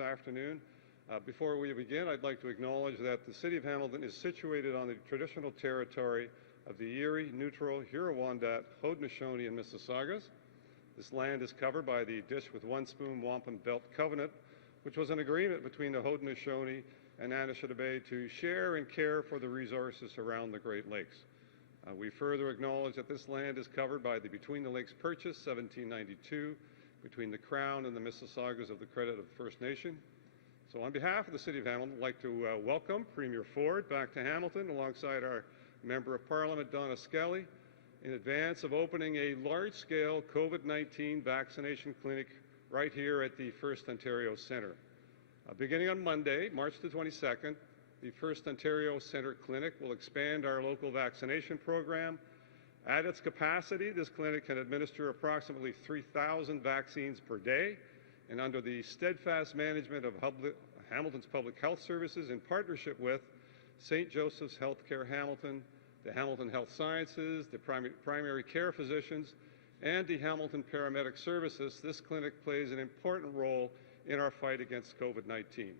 afternoon. Before we begin, I'd like to acknowledge that the City of Hamilton is situated on the traditional territory of the Erie, Neutral, Huron-Wendat, Haudenosaunee, and Mississaugas. This land is covered by the Dish with One Spoon Wampum Belt Covenant, which was an agreement between the Haudenosaunee and Anishinaabe to share and care for the resources around the Great Lakes. We further acknowledge that this land is covered by the Between the Lakes Purchase, 1792, between the Crown and the Mississaugas of the Credit of the First Nation. So on behalf of the City of Hamilton, I'd like to welcome Premier Ford back to Hamilton alongside our Member of Parliament, Donna Skelly, in advance of opening a large-scale COVID-19 vaccination clinic right here at the First Ontario Centre. Beginning on Monday, March the 22nd, the First Ontario Centre Clinic will expand our local vaccination program. At its capacity, this clinic can administer approximately 3,000 vaccines per day, and under the steadfast management of Hamilton's Public Health Services in partnership with St. Joseph's Healthcare Hamilton, the Hamilton Health Sciences, the primary care physicians, and the Hamilton Paramedic Services, this clinic plays an important role in our fight against COVID-19.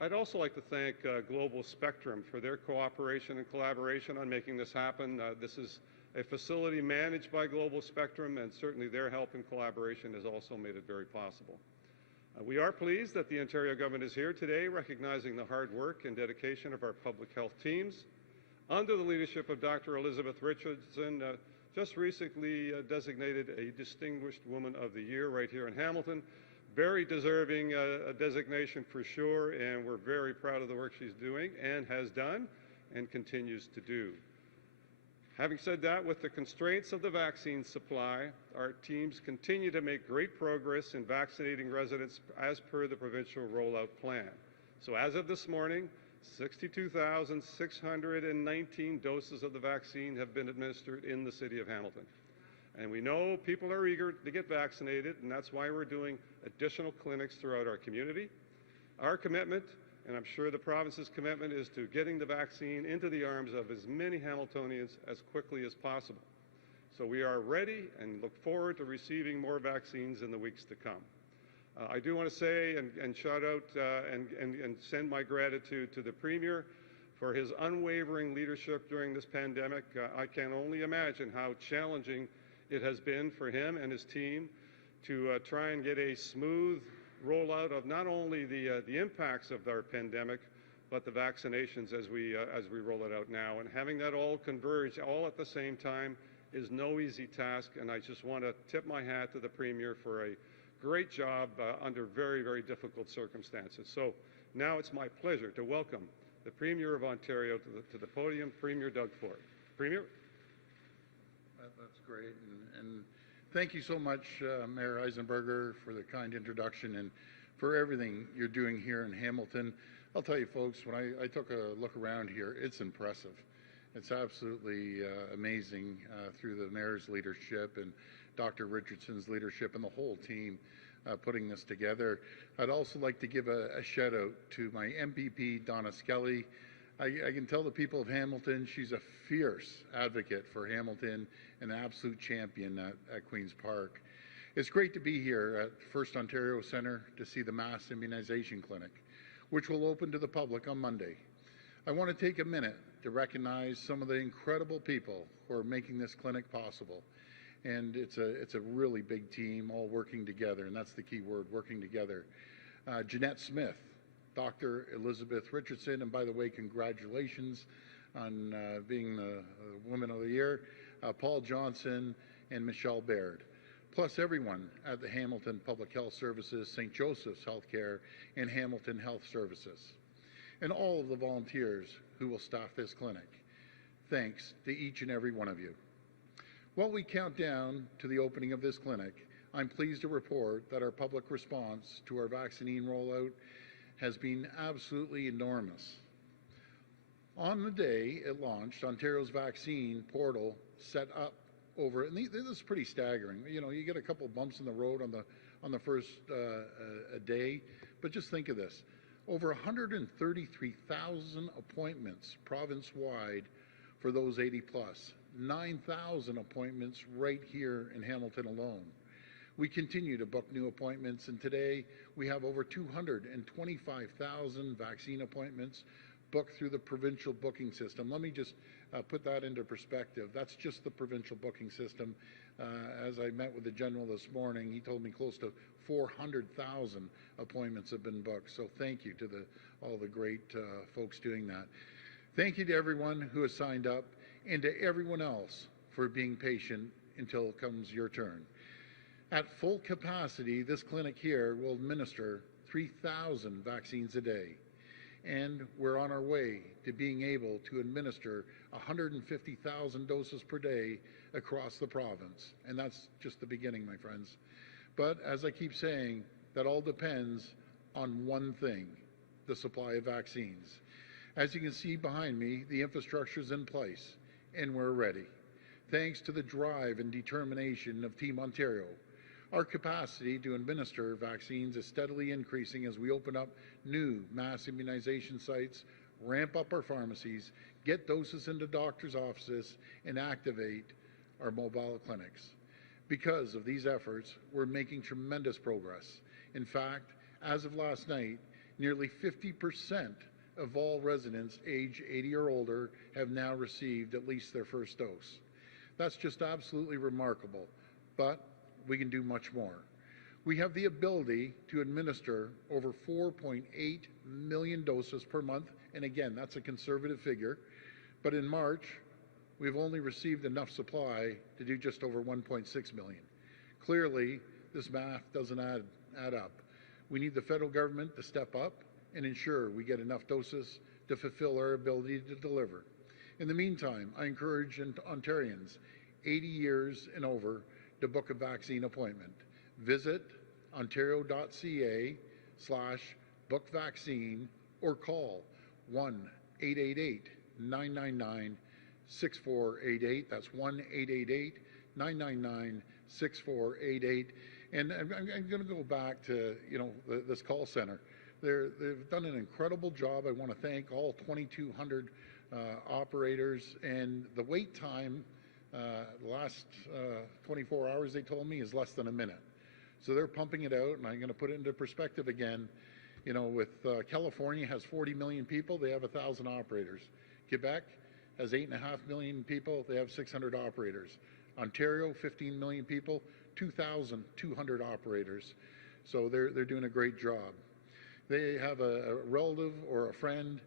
I'd also like to thank Global Spectrum for their cooperation and collaboration on making this happen. This is a facility managed by Global Spectrum, and certainly their help and collaboration has also made it very possible. We are pleased that the Ontario government is here today, recognizing the hard work and dedication of our public health teams. Under the leadership of Dr. Elizabeth Richardson, just recently designated a Distinguished Woman of the Year right here in Hamilton. Very deserving a designation for sure, and we're very proud of the work she's doing and has done and continues to do. Having said that, with the constraints of the vaccine supply, our teams continue to make great progress in vaccinating residents as per the provincial rollout plan. So as of this morning, 62,619 doses of the vaccine have been administered in the City of Hamilton. And we know people are eager to get vaccinated, and that's why we're doing additional clinics throughout our community. Our commitment, and I'm sure the province's commitment, is to getting the vaccine into the arms of as many Hamiltonians as quickly as possible. So we are ready and look forward to receiving more vaccines in the weeks to come. I do want to say and shout out and send my gratitude to the Premier for his unwavering leadership during this pandemic. I can only imagine how challenging it has been for him and his team to try and get a smooth rollout of not only the impacts of our pandemic, but the vaccinations as we roll it out now. And having that all converge all at the same time is no easy task, and I just want to tip my hat to the Premier for a great job under very, very difficult circumstances. So now it's my pleasure to welcome the Premier of Ontario to the podium, Premier Doug Ford. Premier? That's great, and thank you so much, Mayor Eisenberger, for the kind introduction and for everything you're doing here in Hamilton. I'll tell you folks, when I took a look around here, it's impressive. It's absolutely amazing through the Mayor's leadership and Dr. Richardson's leadership and the whole team putting this together. I'd also like to give a shout out to my MPP, Donna Skelly. I can tell the people of Hamilton she's a fierce advocate for Hamilton and an absolute champion at Queen's Park. It's great to be here at First Ontario Centre to see the mass immunization clinic, which will open to the public on Monday. I want to take a minute to recognize some of the incredible people who are making this clinic possible. And it's a really big team all working together, and that's the key word, working together. Jeanette Smith, Dr. Elizabeth Richardson, and by the way, congratulations on being the Woman of the Year, Paul Johnson and Michelle Baird, plus everyone at the Hamilton Public Health Services, St. Joseph's Healthcare, and Hamilton Health Services, and all of the volunteers who will staff this clinic. Thanks to each and every one of you. While we count down to the opening of this clinic, I'm pleased to report that our public response to our vaccine rollout has been absolutely enormous. On the day it launched, Ontario's vaccine portal set up over, and this is pretty staggering. You know, you get a couple bumps in the road on the first day, but just think of this. Over 133,000 appointments province-wide for those 80 plus. 9,000 appointments right here in Hamilton alone. We continue to book new appointments, and today we have over 225,000 vaccine appointments booked through the provincial booking system. Let me just put that into perspective. That's just the provincial booking system. As I met with the general this morning, he told me close to 400,000 appointments have been booked. So thank you to all the great folks doing that. Thank you to everyone who has signed up and to everyone else for being patient until it comes your turn. At full capacity, this clinic here will administer 3,000 vaccines a day. And we're on our way to being able to administer 150,000 doses per day across the province. And that's just the beginning, my friends. But as I keep saying, that all depends on one thing: the supply of vaccines. As you can see behind me, the infrastructure is in place, and we're ready. Thanks to the drive and determination of Team Ontario, our capacity to administer vaccines is steadily increasing as we open up new mass immunization sites, ramp up our pharmacies, get doses into doctors' offices, and activate our mobile clinics. Because of these efforts, we're making tremendous progress. In fact, as of last night, nearly 50% of all residents aged 80 or older have now received at least their first dose. That's just absolutely remarkable, but we can do much more. We have the ability to administer over 4.8 million doses per month, and again, that's a conservative figure, but in March, we've only received enough supply to do just over 1.6 million. Clearly, this math doesn't add up. We need the federal government to step up and ensure we get enough doses to fulfill our ability to deliver. In the meantime, I encourage Ontarians 80 years and over to book a vaccine appointment. Visit ontario.ca/bookvaccine or call 1-888-999-6488. That's 1-888-999-6488. And I'm going to go back to this call center. They've done an incredible job. I want to thank all 2,200 operators, and the wait time the last 24 hours, they told me, is less than a minute. So they're pumping it out, and I'm going to put it into perspective again. With California has 40 million people, they have 1,000 operators. Quebec has 8.5 million people, they have 600 operators. Ontario, 15 million people, 2,200 operators. So they're doing a great job. They have a relative or a friend.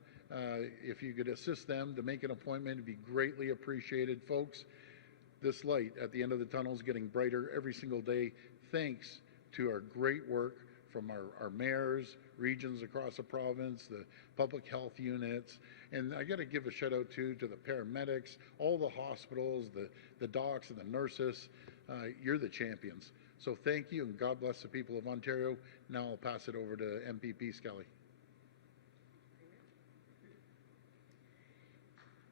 If you could assist them to make an appointment, it'd be greatly appreciated. Folks, this light at the end of the tunnel is getting brighter every single day, thanks to our great work from our mayors, regions across the province, the public health units, and I got to give a shout out to the paramedics, all the hospitals, the docs and the nurses. You're the champions. So thank you, and God bless the people of Ontario. Now I'll pass it over to MPP Kelly.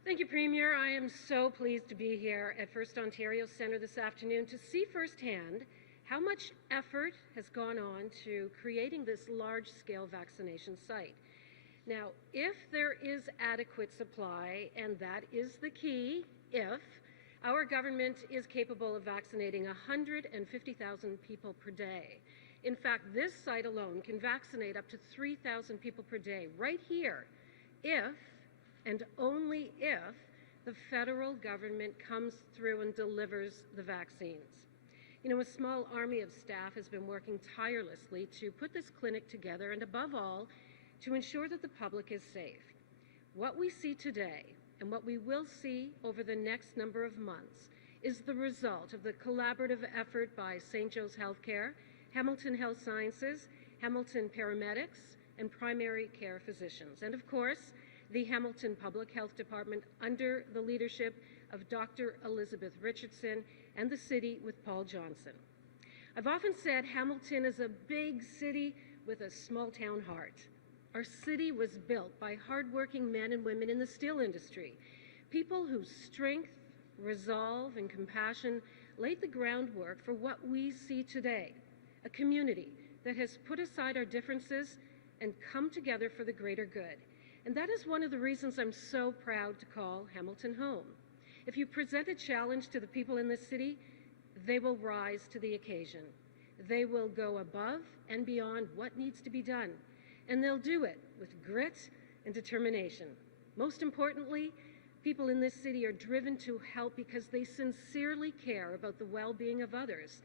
Thank you, Premier. I am so pleased to be here at First Ontario Centre this afternoon to see firsthand how much effort has gone on to creating this large-scale vaccination site. Now, if there is adequate supply, and that is the key, if our government is capable of vaccinating 150,000 people per day. In fact, this site alone can vaccinate up to 3,000 people per day right here, if and only if the federal government comes through and delivers the vaccines. A small army of staff has been working tirelessly to put this clinic together, and above all, to ensure that the public is safe. What we see today, and what we will see over the next number of months, is the result of the collaborative effort by St. Joe's Healthcare, Hamilton Health Sciences, Hamilton Paramedics, and primary care physicians, and of course, the Hamilton Public Health Department under the leadership of Dr. Elizabeth Richardson and the city with Paul Johnson. I've often said Hamilton is a big city with a small town heart. Our city was built by hardworking men and women in the steel industry, people whose strength, resolve, and compassion laid the groundwork for what we see today, a community that has put aside our differences and come together for the greater good. And that is one of the reasons I'm so proud to call Hamilton home. If you present a challenge to the people in this city, they will rise to the occasion. They will go above and beyond what needs to be done, and they'll do it with grit and determination. Most importantly, people in this city are driven to help because they sincerely care about the well-being of others,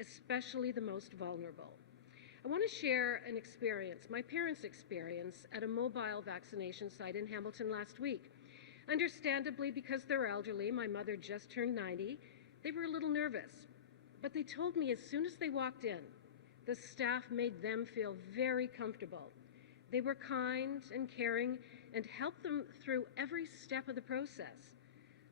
especially the most vulnerable. I want to share an experience, my parents' experience, at a mobile vaccination site in Hamilton last week. Understandably, because they're elderly, my mother just turned 90, they were a little nervous. But they told me as soon as they walked in, the staff made them feel very comfortable. They were kind and caring and helped them through every step of the process.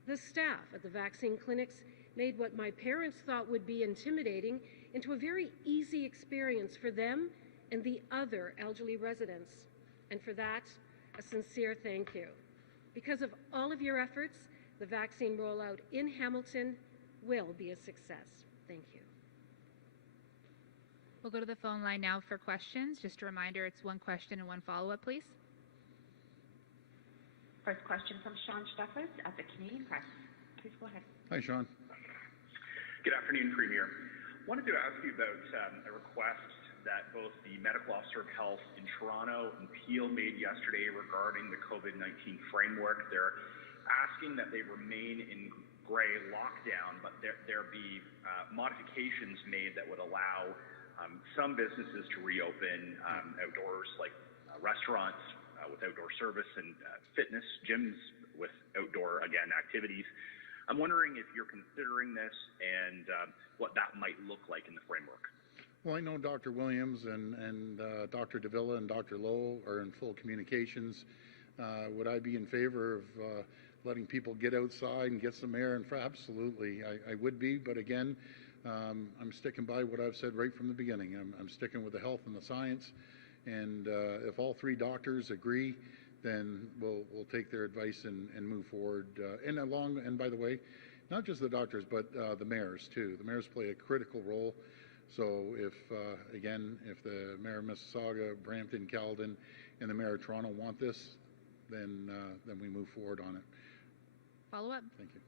The staff at the vaccine clinics made what my parents thought would be intimidating into a very easy experience for them and the other elderly residents. And for that, a sincere thank you. Because of all of your efforts, the vaccine rollout in Hamilton will be a success. Thank you. We'll go to the phone line now for questions. Just a reminder, it's one question and one follow-up, please. First question from Sean Steffers at the Canadian Press. Please go ahead. Hi, Sean. Good afternoon, Premier. Wanted to ask you about a request that both the Medical Officer of Health in Toronto and Peel made yesterday regarding the COVID-19 framework. They're asking that they remain in gray lockdown, but there be modifications made that would allow some businesses to reopen outdoors, like restaurants with outdoor service and fitness, gyms with outdoor, again, activities. I'm wondering if you're considering this and what that might look like in the framework. Well, I know Dr. Williams and Dr. Davila and Dr. Lowe are in full communications. Would I be in favor of letting people get outside and get some air? And absolutely, I would be. But again, I'm sticking by what I've said right from the beginning. I'm sticking with the health and the science. And if all three doctors agree, then we'll take their advice and move forward. And by the way, not just the doctors, but the mayors too. The mayors play a critical role. So if the mayor of Mississauga, Brampton, Caledon, and the mayor of Toronto want this, then we move forward on it. Follow up. Thank you.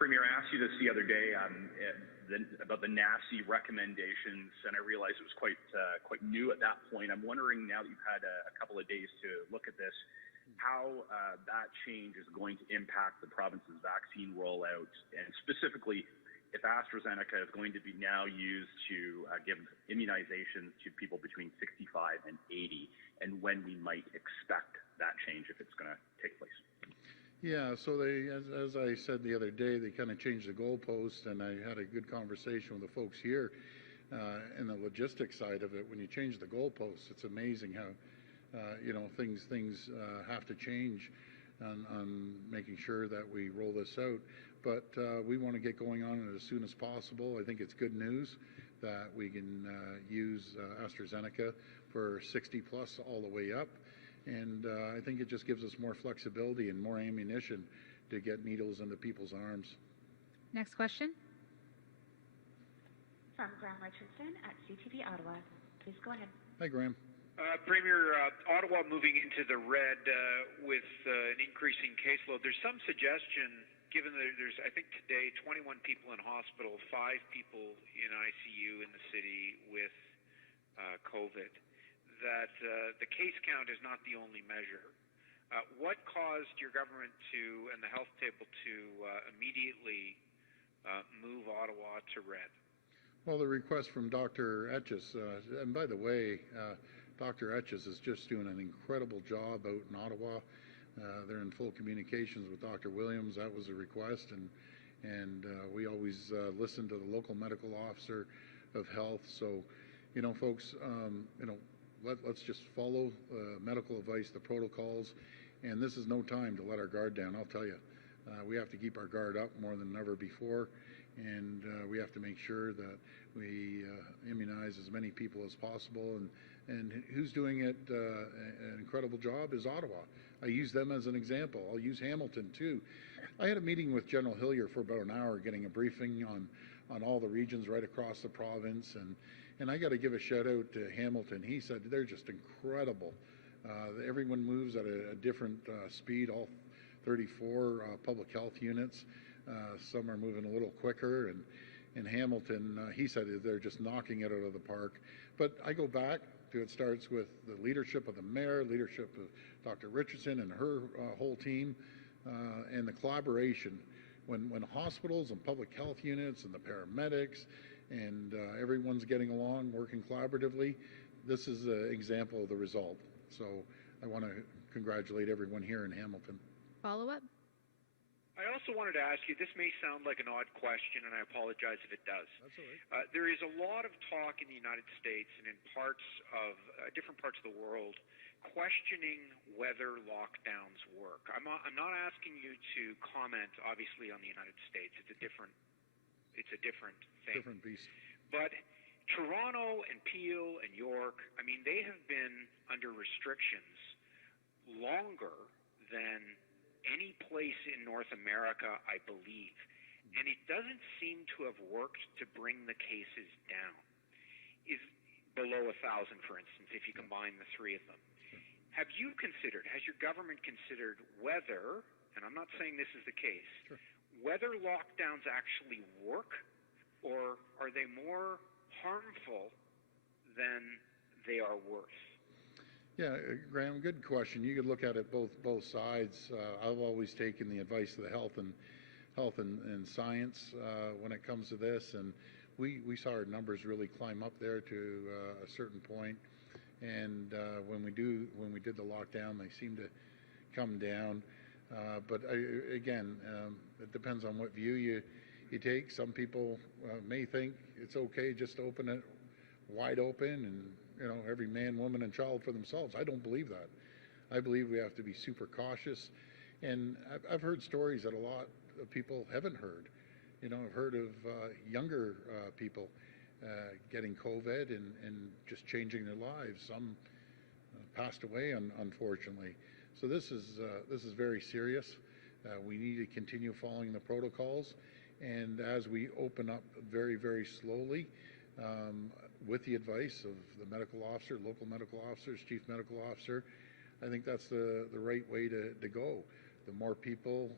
Premier, I asked you this the other day about the NACI recommendations, and I realized it was quite new at that point. I'm wondering, now that you've had a couple of days to look at this, how that change is going to impact the province's vaccine rollout, and specifically if AstraZeneca is going to be now used to give immunizations to people between 65 and 80, and when we might expect that change, if it's going to take place. Yeah, so as I said the other day, they kind of changed the goalpost, and I had a good conversation with the folks here. And the logistics side of it, when you change the goalposts, it's amazing how things have to change on making sure that we roll this out. But we want to get going on it as soon as possible. I think it's good news that we can use AstraZeneca for 60 plus all the way up. And I think it just gives us more flexibility and more ammunition to get needles into people's arms. Next question. From Graham Richardson at CTV Ottawa. Please go ahead. Hi, Graham. Premier, Ottawa moving into the red with an increasing caseload. There's some suggestion, given that there's, I think today, 21 people in hospital, 5 people in ICU in the city with COVID, that the case count is not the only measure. What caused your government and the health table to immediately move Ottawa to red? Well, the request from Dr. Etches, and by the way, Dr. Etches is just doing an incredible job out in Ottawa. They're in full communications with Dr. Williams. That was a request, and we always listen to the local medical officer of health. So, folks, let's just follow medical advice, the protocols, and this is no time to let our guard down. I'll tell you, we have to keep our guard up more than ever before, and we have to make sure that we immunize as many people as possible. And who's doing it an incredible job is Ottawa. I use them as an example. I'll use Hamilton too. I had a meeting with General Hillier for about an hour, getting a briefing on all the regions right across the province, and I got to give a shout out to Hamilton. He said they're just incredible. Everyone moves at a different speed, all 34 public health units. Some are moving a little quicker, in Hamilton, he said they're just knocking it out of the park. But I go back to, it starts with the leadership of the mayor, leadership of Dr. Richardson and her whole team, and the collaboration. When hospitals and public health units and the paramedics and everyone's getting along, working collaboratively, this is an example of the result. So I want to congratulate everyone here in Hamilton. Follow up? I also wanted to ask you, this may sound like an odd question, and I apologize if it does. That's all right. There is a lot of talk in the United States and in parts of different parts of the world questioning whether lockdowns work. I'm not asking you to comment, obviously, on the United States. It's a different thing. Different beast. But Toronto and Peel and York, I mean, they have been under restrictions longer than any place in North America, I believe. And it doesn't seem to have worked to bring the cases down. Is below 1,000, for instance, if you combine the three of them. Have you considered, has your government considered whether, and I'm not saying this is the case, whether lockdowns actually work, or are they more harmful than they are worth? Yeah, Graham, good question. You could look at it both sides. I've always taken the advice of the health and science when it comes to this, and we saw our numbers really climb up there to a certain point. And when we did the lockdown, they seem to come down. But again, it depends on what view you take. Some people may think it's okay just to open it wide open and, you know, every man, woman, and child for themselves. I don't believe that. I believe we have to be super cautious. And I've heard stories that a lot of people haven't heard. You know, I've heard of younger people getting COVID and just changing their lives. Some passed away, unfortunately. So this is very serious. We need to continue following the protocols. And as we open up very, very slowly, with the advice of the medical officer, local medical officers, chief medical officer, I think that's the right way to go. The more people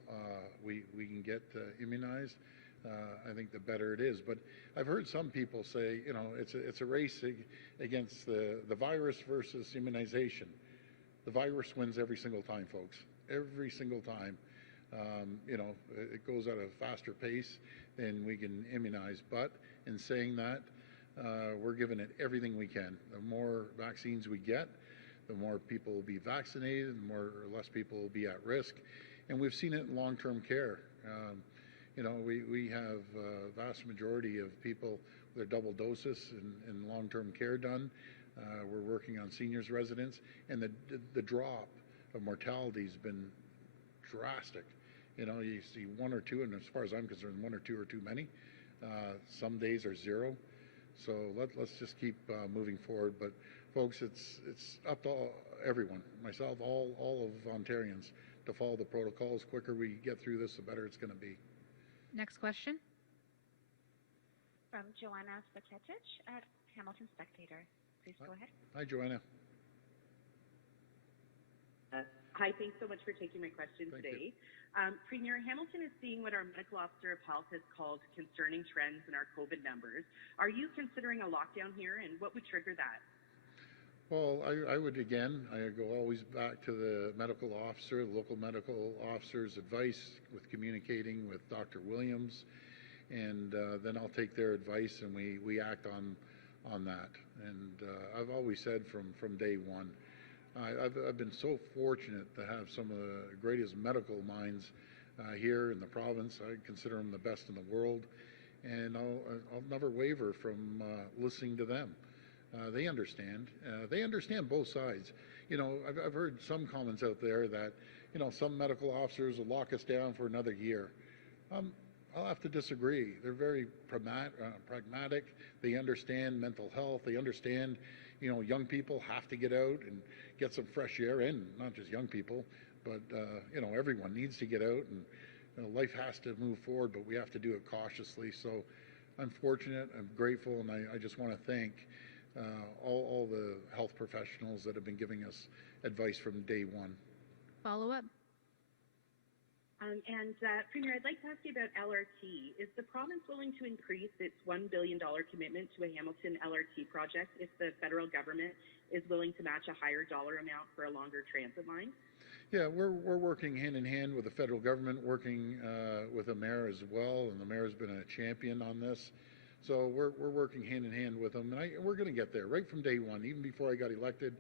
we can get immunized, I think the better it is. But I've heard some people say, you know, it's a race against the virus versus immunization. The virus wins every single time, folks. Every single time. You know, it goes at a faster pace than we can immunize. But in saying that, we're giving it everything we can. The more vaccines we get, the more people will be vaccinated, the more or less people will be at risk. And we've seen it in long-term care. You know, we have a vast majority of people with their double doses in long-term care done. We're working on seniors residents, and the drop of mortality has been drastic. You know, you see one or two, and as far as I'm concerned, one or two are too many. Some days are zero. So let's just keep moving forward. But folks, it's up to everyone, myself, all of Ontarians, to follow the protocols. The quicker we get through this, the better it's going to be. Next question. From Joanna Spetich at Hamilton Spectator. Please go ahead. Hi, Joanna. Hi, thanks so much for taking my question today. Premier, Hamilton is seeing what our medical officer of health has called concerning trends in our COVID numbers. Are you considering a lockdown here, and what would trigger that? Well, I would, again, I go always back to the medical officer, the local medical officer's advice with communicating with Dr. Williams, and then I'll take their advice and we act on that. And I've always said from day one, I've been so fortunate to have some of the greatest medical minds here in the province. I consider them the best in the world, and I'll never waver from listening to them. They understand. They understand both sides. You know, I've heard some comments out there that, you know, some medical officers will lock us down for another year. I'll have to disagree. They're very pragmatic. They understand mental health. They understand, you know, young people have to get out and get some fresh air, and not just young people, but, you know, everyone needs to get out, and you know, life has to move forward, but we have to do it cautiously. So I'm fortunate, I'm grateful, and I just want to thank all the health professionals that have been giving us advice from day one. Follow up. Premier, I'd like to ask you about LRT. Is the province willing to increase its $1 billion commitment to a Hamilton LRT project if the federal government is willing to match a higher dollar amount for a longer transit line? Yeah, we're working hand in hand with the federal government, working with the mayor as well, and the mayor's been a champion on this. So we're working hand in hand with them, and we're going to get there right from day one. Even before I got elected,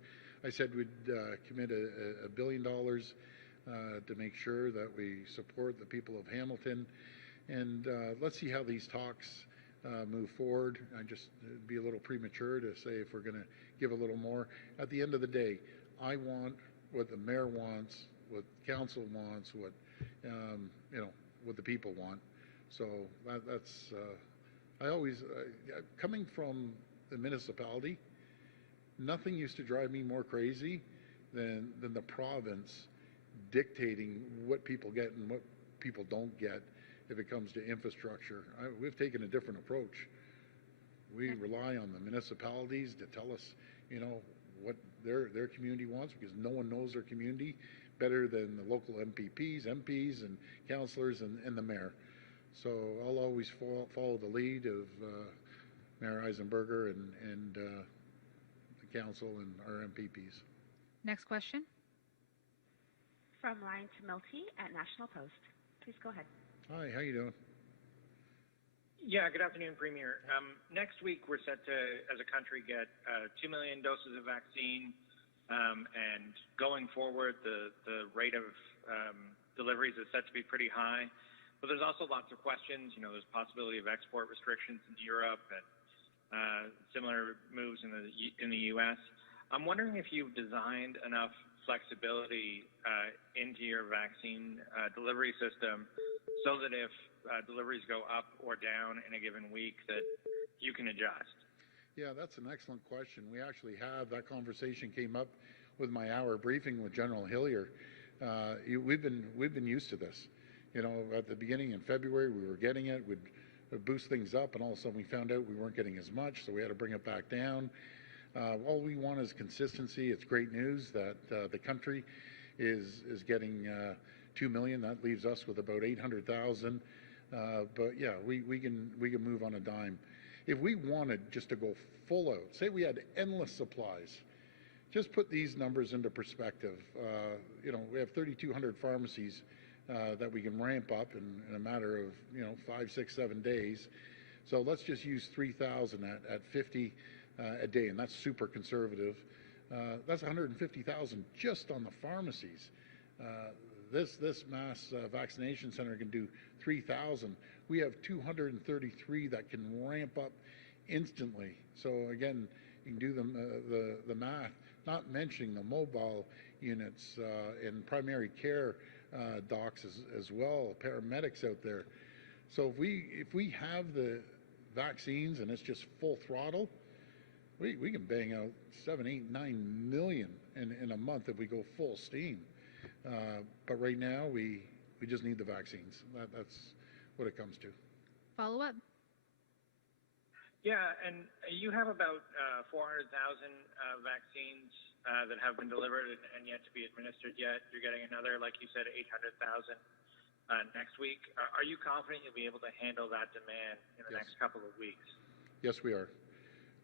I said we'd commit $1 billion to make sure that we support the people of Hamilton, and let's see how these talks move forward. I just it'd be a little premature to say if we're going to give a little more. At the end of the day, I want what the mayor wants, what council wants, what what the people want. So that's I always coming from the municipality. Nothing used to drive me more crazy than the province dictating what people get and what people don't get if it comes to infrastructure. We've taken a different approach. We rely on the municipalities to tell us, what their community wants, because no one knows their community better than the local MPPs, MPs, and councillors and the mayor. So I'll always follow the lead of Mayor Eisenberger and the council and our MPPs. Next question. From Ryan Tumilty at National Post. Please go ahead. Hi, how you doing? Yeah, good afternoon, Premier. Next week, we're set to, as a country, get 2 million doses of vaccine, and going forward, the rate of deliveries is set to be pretty high. But there's also lots of questions. There's possibility of export restrictions into Europe and similar moves in the U.S. I'm wondering if you've designed enough flexibility into your vaccine delivery system so that if deliveries go up or down in a given week that you can adjust. Yeah, that's an excellent question. We actually have that conversation came up with my hour briefing with General Hillier. We've been used to this. At the beginning in February we were getting it, we'd boost things up, and all of a sudden we found out we weren't getting as much, so we had to bring it back down. All we want is consistency. It's great news that the country is getting 2 million. That leaves us with about 800,000. But yeah, we can move on a dime. If we wanted just to go full out, say we had endless supplies, just put these numbers into perspective. We have 3,200 pharmacies that we can ramp up in a matter of 5, 6, 7 days. So let's just use 3,000 at 50 a day, and that's super conservative. That's 150,000 just on the pharmacies. This mass vaccination center can do 3,000. We have 233 that can ramp up instantly. So again, you can do the math. Not mentioning the mobile units and primary care docs as well, paramedics out there. So if we have the vaccines and it's just full throttle, we can bang out 7, 8, 9 million in a month if we go full steam. But right now we just need the vaccines. That's what it comes to. Follow up. Yeah, and you have about 400,000 vaccines that have been delivered and yet to be administered yet. You're getting another, like you said, 800,000 next week. Are you confident you'll be able to handle that demand in the next couple of weeks? Yes, we are.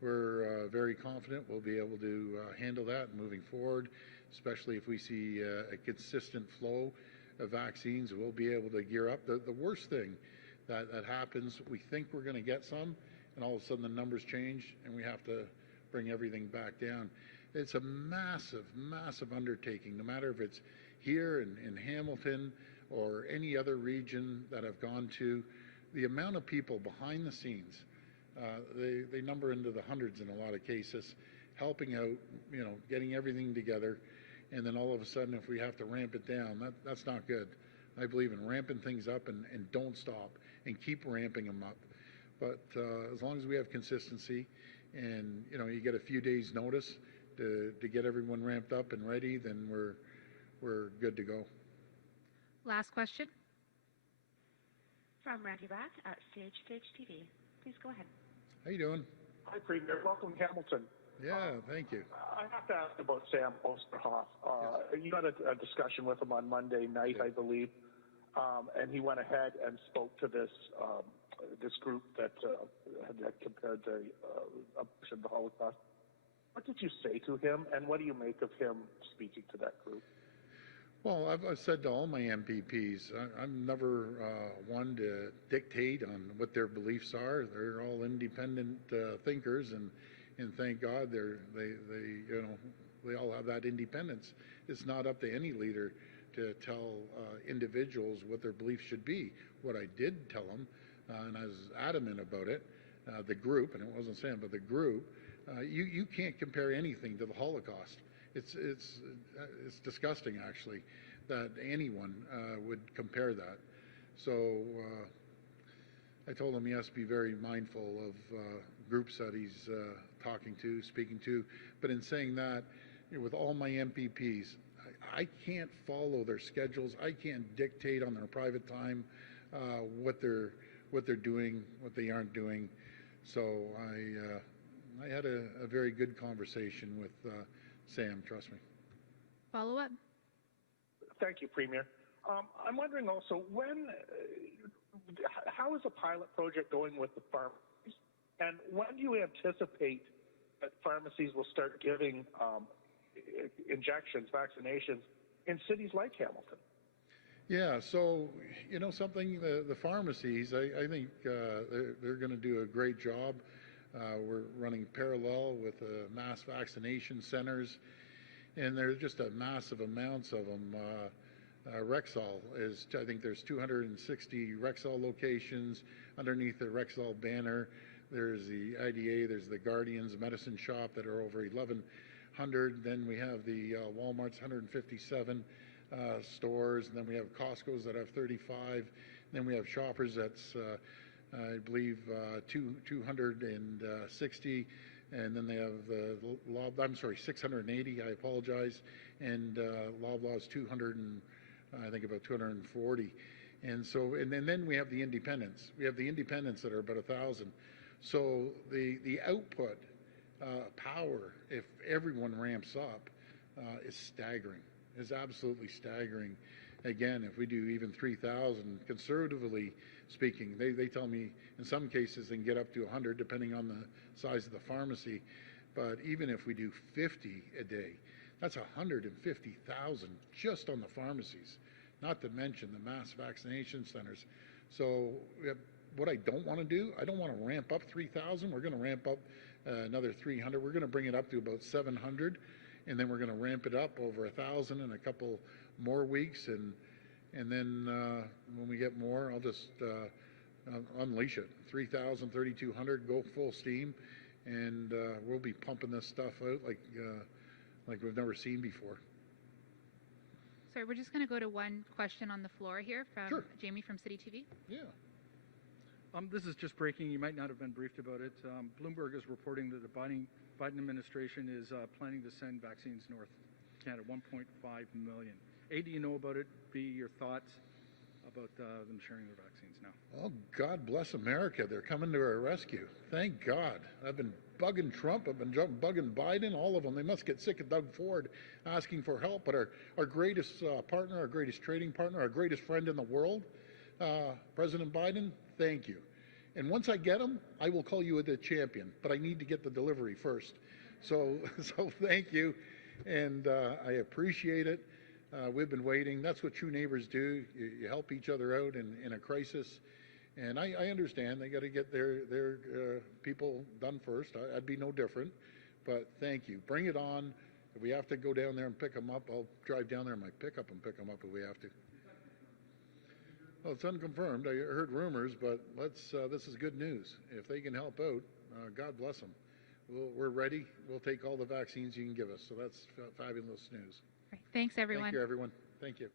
We're very confident we'll be able to handle that moving forward, especially if we see a consistent flow of vaccines. We'll be able to gear up. The worst thing that happens, we think we're going to get some, and all of a sudden the numbers change and we have to bring everything back down. It's a massive, massive undertaking, no matter if it's here in Hamilton or any other region that I've gone to. The amount of people behind the scenes, they number into the hundreds in a lot of cases, helping out, getting everything together. And then all of a sudden, if we have to ramp it down, that's not good. I believe in ramping things up and don't stop and keep ramping them up. But as long as we have consistency and, you get a few days notice to get everyone ramped up and ready, then we're good to go. Last question. From Randy Rath at Stage TV. Please go ahead. How you doing? Hi, Premier. Welcome to Hamilton. Yeah, thank you. I have to ask about Sam Osterhoff. You had a discussion with him on Monday night, I believe. and he went ahead and spoke to this this group that had compared the abortion to the Holocaust. What did you say to him, and what do you make of him speaking to that group? Well, I've said to all my MPPs, I'm never one to dictate on what their beliefs are. They're all independent thinkers, and thank God they all have that independence. It's not up to any leader to tell individuals what their beliefs should be. What I did tell them, and I was adamant about it, the group, and it wasn't Sam, but the group, you can't compare anything to the Holocaust. It's disgusting, actually, that anyone would compare that. So I told him he has to be very mindful of groups that he's talking to, speaking to. But in saying that, with all my MPPs, I can't follow their schedules. I can't dictate on their private time what they're doing, what they aren't doing. So I had a very good conversation with Sam, trust me. Follow up? Thank you, Premier. I'm wondering also, how is the pilot project going with the pharmacies? And when do you anticipate that pharmacies will start giving injections, vaccinations in cities like Hamilton? Yeah, so, you know something, the pharmacies, I think they're going to do a great job. We're running parallel with mass vaccination centers, and there's just a massive amounts of them. Rexall is, I think there's 260 Rexall locations underneath the Rexall banner. There's the IDA, there's the Guardians Medicine Shop that are over 1,100. Then we have the Walmart's 157 stores. And then we have Costco's that have 35. Then we have Shoppers that's, I believe, 260. And then they have 680, I apologize. And Loblaw's 200 and I think about 240. And so, and then we have the independents. We have the independents that are about 1,000. So the output power, if everyone ramps up, is staggering. Is absolutely staggering. Again, if we do even 3,000, conservatively speaking, they tell me in some cases they can get up to 100 depending on the size of the pharmacy. But even if we do 50 a day, that's 150,000 just on the pharmacies, not to mention the mass vaccination centers. So what I don't want to do, I don't want to ramp up 3,000. We're going to ramp up another 300. We're going to bring it up to about 700, and then we're going to ramp it up over 1,000 in a couple more weeks, and then when we get more, I'll just unleash it. 3,000, 3,200, go full steam, and we'll be pumping this stuff out like we've never seen before. Sorry, we're just going to go to one question on the floor here from Jamie from City TV. Yeah. This is just breaking. You might not have been briefed about it. Bloomberg is reporting that the Biden administration is planning to send vaccines north Canada, 1.5 million. A, do you know about it? B, your thoughts about them sharing their vaccines now? Oh, God bless America. They're coming to our rescue. Thank God. I've been bugging Trump. I've been bugging Biden, all of them. They must get sick of Doug Ford asking for help. But our greatest partner, our greatest trading partner, our greatest friend in the world, President Biden, thank you. And once I get him, I will call you the champion. But I need to get the delivery first. So thank you. And I appreciate it. We've been waiting. That's what true neighbors do. You help each other out in a crisis. And I understand they got to get their people done first. I'd be no different. But thank you. Bring it on. If we have to go down there and pick them up, I'll drive down there in my pickup and pick them up if we have to. Well, it's unconfirmed. I heard rumors, but this is good news. If they can help out, God bless them. We're ready. We'll take all the vaccines you can give us. So that's fabulous news. Right. Thanks, everyone. Thank you, everyone. Thank you.